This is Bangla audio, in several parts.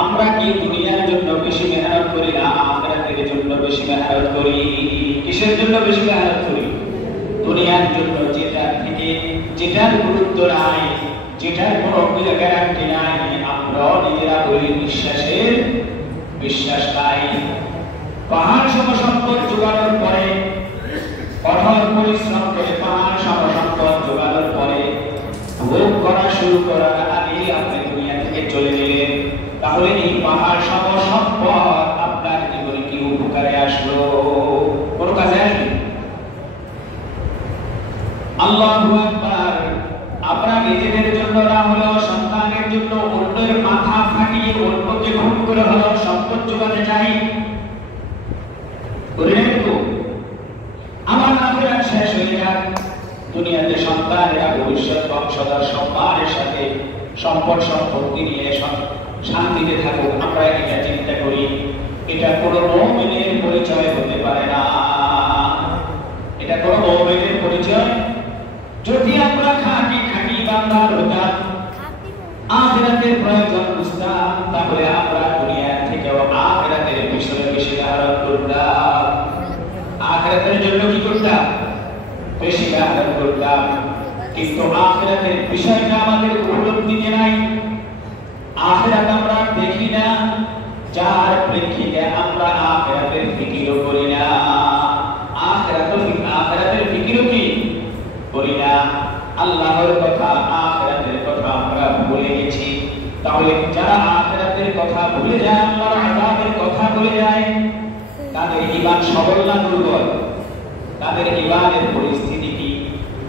আমরা কি দুনিয়ার জন্য বেশি মেহনত করি না আখিরাতের জন্য বেশি মেহনত করি? কিসের জন্য বেশি মেহনত করি? দুনিয়ার জন্য, যেটা থেকে যেটার গুরুত্ব নাই, যেটার কোনো গ্যারান্টি নাই, আমরা নিজেরা বলি বিশ্বাস নাই। পাহাড় সম সম্পদ জোগানোর পরে, কঠোর পরিশ্রম করে পাহাড় সম সম্পদ জোগানোর পরে ভোগ করা শুরু করার আগে আপনি দুনিয়া থেকে চলে গেলেন, তাহলে এই পাহাড় সম সম্পদ আপনার জীবনে কি উপকারে আসলো? কোন কাজে আসবে? আল্লাহু আকবার। আপনার নিজেদের জন্য না হলেও সন্তানের জন্য অন্যের মাথা ফাটিয়ে অন্যকে খুন করে হলেও সম্পদ জোগাতে চাই। আমার আখিরাত শেষ হয়ে যাক, দুনিয়াতে সন্তানেরা ভবিষ্যৎ বংশধর সম্মানের সাথে সম্পদ সম্পত্তি নিয়ে শান্তিতে থাকুক, আমরা এটা চিন্তা করি। এটা কোনো মুমিনের পরিচয় হতে পারে না, এটা কোনো মুমিনের পরিচয়। যদি আমরা খাঁটি ইমানদার হতাম, আখিরাতের প্রয়োজন বুঝতাম, তাহলে আমরা দুনিয়া থেকেও আখিরাতের পিছনে বেশি মেহনত করতাম। আখিরাতের জন্য কি করতাম? বেশি মেহনত করতাম। কিন্তু আখিরাতের বিষয়টা আমাদের উপলব্ধিতে নাই, আখিরাত আমরা দেখি না, যার প্রেক্ষিতে আমরা আখিরাতের ফিকিরও করি না। আখিরাতের ফিকিরও কি করি না। আল্লাহর কথা, আখিরাতের কথা আমরা ভুলে গেছি। তাহলে যারা আখিরাতের কথা ভুলে যায়, আল্লাহর আযাবের কথা ভুলে যায়, তাদের ঈমান সবল না দুর্বল? তাদের ঈমানের পরিস্থিতি কি?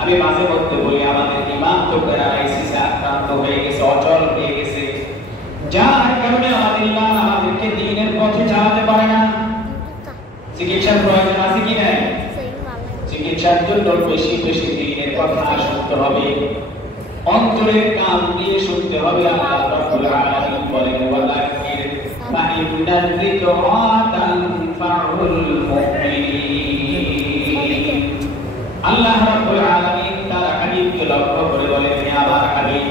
আমি মাঝে মধ্যে বলি, আমাদের ঈমান তো প্যারালাইসিসে আক্রান্ত হয়ে গেছে, অচল হয়ে গেছে, যার কারণে আমাদের ঈমান আমাদেরকে দ্বীনের পথে চালাতে পারে না। চিকিৎসার প্রয়োজন আছে কি নাই? চিকিৎসার জন্য বেশি বেশি দ্বীনের কথা শুনতে হবে, অন্তরের কান দিয়ে শুনতে হবে। আল্লাহ রাব্বুল আলামিন বলেন, ওয়ালাকিন ফাইন্না যিকরা তানফাউল মুমিনিন। আল্লাহ রাব্বুল আলামিন তার হাবিবকে লক্ষ্য করে বলেন, হে আমার হাবিব,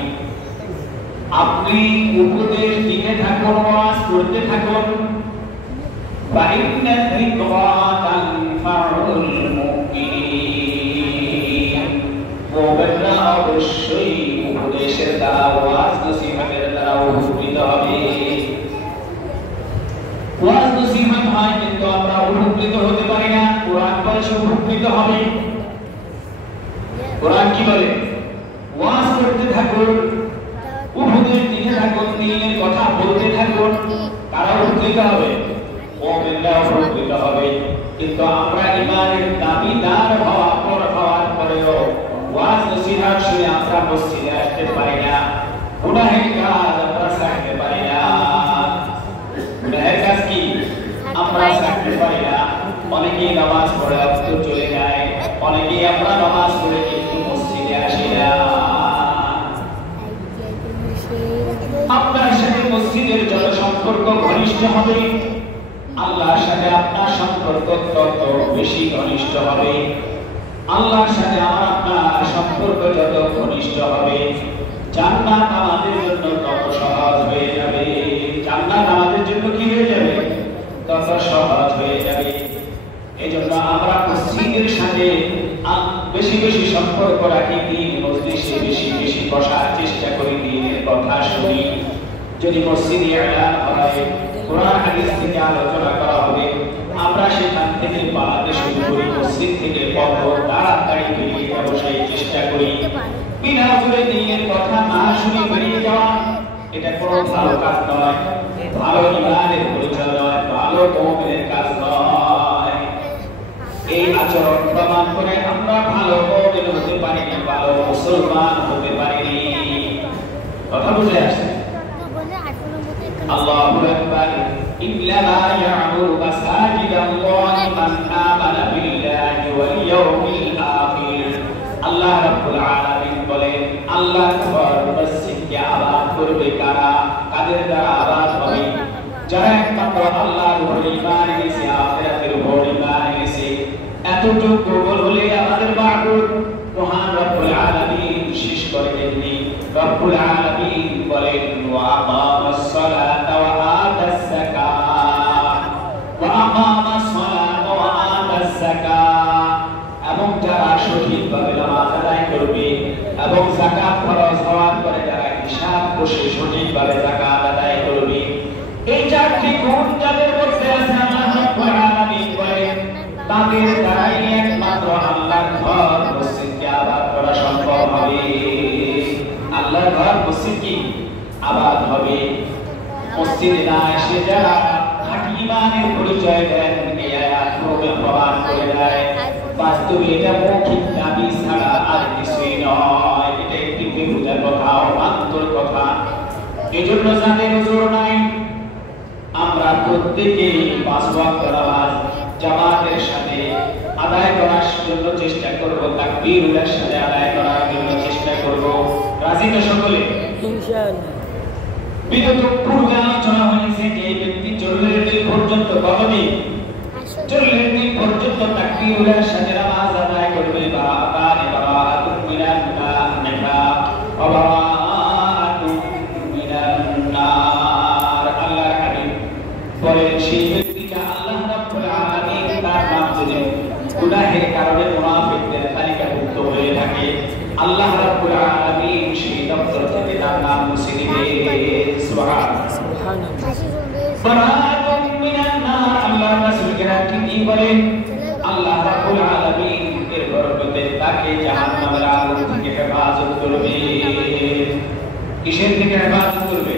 আপনি উপদেশ দিতে থাকুন, ওয়াজ করতে থাকুন। ফাইন্না যিকরা তানফাউল মুমিনিন। মুমিনরা অবশ্যই উপদেশের দ্বারা, ওয়াজ নসিহতের দ্বারা উপকৃত হবে। ওয়াজ নসিহত হয় কিন্তু আমরা উপকৃত হতে পারি না। কোরআন বলছে উপকৃত হবে। কোরআন কি বলে? ওয়াজ করতে থাকুন, উপদেশ দিতে থাকুন, দ্বীনের কথা বলতে থাকুন। কারা উপকৃত হবে? মুমিনরা উপকৃত হবে। কিন্তু আমরা ঈমানের দাবিদার হওয়ার পরেও ওয়াজ নসিহত শুনে আমরা মসজিদে আসতে পারি না, গুনাহের কাজ আমরা ছাড়তে পারি না। গুনাহের কাজ কি? আমরা ছাড়তে পারি না। অনেকেই নামাজ পড়ে অক্ত চলে যায়, অনেকেই আমরা নামাজ পড়ে কিন্তু মসজিদে আসি না। আপনার সাথে মসজিদের যত সম্পর্ক ঘনিষ্ঠ হবে, আল্লাহর সাথে আপনার সম্পর্ক তত বেশি ঘনিষ্ঠ হবে। আল্লাহর সাথে আপনার সম্পর্ক যত ঘনিষ্ঠ হবে, জান্নাত আমাদের জন্য তত সহজ হয়ে যাবে। জান্নাত আমাদের জন্য কি হয়ে যাবে? তত সহজ হয়ে যাবে। এজন্য আমরা মসজিদের সাথে বেশি বেশি সম্পর্ক রাখি, দিন মজলিসে বেশি বেশি বসার চেষ্টা করি, দিনের কথা শুনি। যদি মসজিদে এলান হয়, কোরআন হাদিস থেকে আলোচনা করা হবে, আমরা সেখান থেকে পালাতে শুরু করি, মসজিদ থেকে তাড়াতাড়ি বেরিয়ে ব্যবসায়ী চেষ্টা করি। বিনা জোরে দিনের কথা না শুনে বেরিয়ে যাওয়া, এটা কোনো ভালো কাজ নয়, ভালো ঈমানের পরিচয় নয়, ভালো মুমিনের কাজ নয়। এই আচরণ প্রমাণ করে আমরা ভালো মুমিন হতে পারিনি, ভালো মুসলমান হতে পারিনি। কথা বুঝে আসছে? আল্লাহু আকবার। ইন্নামা ইয়া'মুরু মাসাজিদাল্লাহি মান আমানা বিল্লাহি ওয়াল ইয়াউমিল আখির। আল্লাহ রাব্বুল আলামিন বলেন, আল্লাহর ঘর মসজিদকে আবাদ করবে কারা? কাদের দ্বারা আবাদ হবে? যারা একমাত্র আল্লাহর উপর ঈমান এনেছে, আখিরাতের উপর ঈমান এনেছে। এতটুকু কবুল হলে আমাদের মাবুদ মহান রব্বুল আলামিন শেষ করে দেননি। রব্বুল আলামিন বলেন, ওয়া আকামাস সালাতা ওয়া বসে সঠিকভাবে যাকাত আদায় করবে। এই চারটি গুণ যাদের মধ্যে আছে আল্লাহ রাব্বুল আলামিন বলেন তাদের দ্বারাই একমাত্র আল্লাহর ঘর মসজিদকে আবাদ করা সম্ভব হবে। আল্লাহর ঘর মসজিদ কি আবাদ হবে। মসজিদে না এসে যারা খাঁটি ঈমানের পরিচয় দেন এই আয়াত প্রমাণ করে দেয় বাস্তবে এটা মৌখিক দাবি ছাড়া আর কিছুই নয়। এটা একটি বেহুদা কথা, অবান্তর কথা। এজন্য যাদের ওজোর নাই আমরা প্রত্যেকেই 5 ওয়াক্ত নামাজ জামাতের সাথে আদায় করার জন্য চেষ্টা করব, তাকবীরের সাথে আদায় করার জন্য চেষ্টা করব। রাজি তো সকলে? ইনশাআল্লাহ। বিগত পূর্বে আলোচনা হয়েছে যে এই ব্যক্তি 40 দিন পর্যন্ত কতদিন 40 দিন পর্যন্ত তাকবীরের সাথে নামাজ আদায় করবে। বারাআতুম মিনান নিফাক ওয়া বারাআতুম মিনান নার। আল্লাহর হাবিব বলেন সেই ব্যক্তিকে আল্লাহ রাব্বুল আলামিন তার নাম যদি গুনাহের কারণে মুনাফিকদের তালিকাভুক্ত হয়ে থাকে আল্লাহ রাব্বুল আলামিন সেই দপ্তর থেকে তার নাম মুছে দিবেন। সুবহানাল্লাহ। বারাআতুম মিনান নার। আল্লাহ রাসূল কেরাম কি বলেন? আল্লাহ রাব্বুল আলামিন এর বরকতে তাকে জাহান্নামের আগুন থেকে হেফাজত করবে। কিসের থেকে হেফাজত করবে?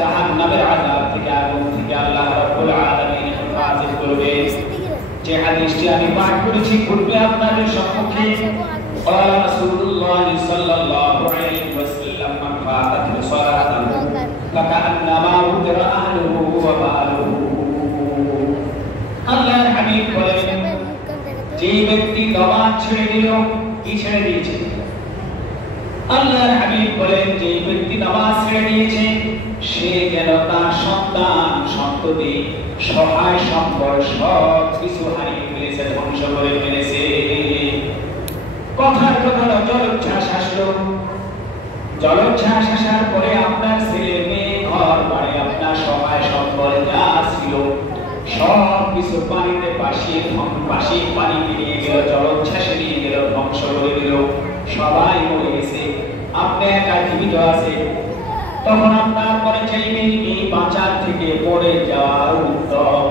জাহান্নামের আযাব থেকে, আগুন থেকে আল্লাহ রাব্বুল আলামিন হেফাজত করবে। যে হাদিসটি আমি পাঠ করেছি পূর্বে আপনাদের সম্মুখে قال رسول الله صلى الله عليه وسلم من فاتته صلاة فكأنما وتر أهله وماله। আল্লাহর হাবিব বলেন যে ব্যক্তি নামাজ ছেড়ে দিল, কি ছেড়ে দিয়েছে? আল্লাহর হাবিব বলেন যে ব্যক্তি নামাজ ছেড়ে দিয়েছে সে যেন তার সন্তান সন্ততি সহায় সম্বল সব কিছু হারিয়ে ফেলেছে, ধ্বংস করে ফেলেছে। কথার কথা জলোচ্ছ্বাস আসলো, জলোচ্ছ্বাস আসার পরে আপনার ছেলে মেয়ে ঘর বাড়ি আপনার সহায় সম্বল যা ছিল সব কিছু পানিতে ভাসিয়ে পানিতে নিয়ে গেল, জলোচ্ছ্বাসে নিয়ে গেল, ধ্বংস করে দিল, সবাই মরে গেছে, আপনি একা জীবিত আছে। তখন আপনার পরে চাইবেন এই বাঁচার থেকে পড়ে যাওয়ার উত্তম।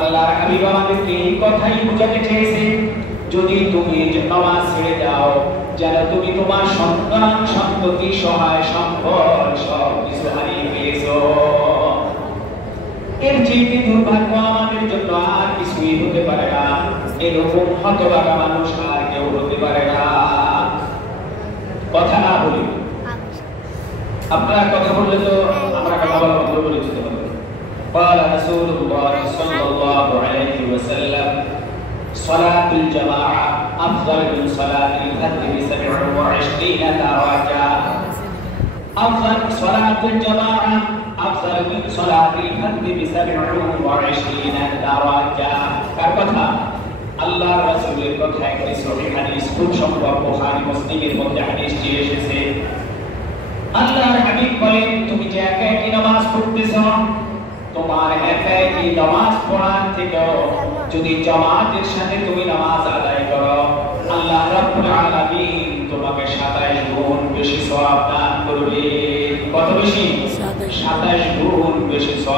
আল্লাহর হাবিব আমাদেরকে এই কথাই বোঝাতে চেয়েছে যদি তুমি নামাজ ছেড়ে যাও যেন তুমি তোমার সন্তান সন্ততি সহায় সম্বল সব কিছু হারিয়ে ফেলেছো। এর চেয়ে দুর্ভাগ্য আমাদের জন্য আর কিছুই হতে পারে না। এরকম হতভাগা মানুষ আর কেউ হতে পারে না। কথা না বলি, আপনারা কথা বললে তো আমরা কথা বলা বন্ধ করে দিতে হবে। قال رسول الله صلى الله عليه وسلم صلاة الجماعة أفضل من صلاة الفرد ب27 درجة. أفضل صلاة الجماعة أفضل من صلاة الفرد ب27 درجة. কার কথা? আল্লাহর রাসূলের কথা। একটি সহিহ হাদিস খুব সম্ভব বুখারী মুসলিমের মধ্যে হাদিসটি এসেছে। আল্লাহর হাবিব বলেন তুমি যে একা একই নামাজ পড়তেছো তোমার একা একই নামাজ পড়ার থেকেও যদি জামাতের সাথে তুমি নামাজ আদায় করো আল্লাহ রাব্বুল আলামিন তোমাকে 27 গুণ বেশি সওয়াব দান করবে। কত বেশি? 27 গুণ বেশি সওয়াব।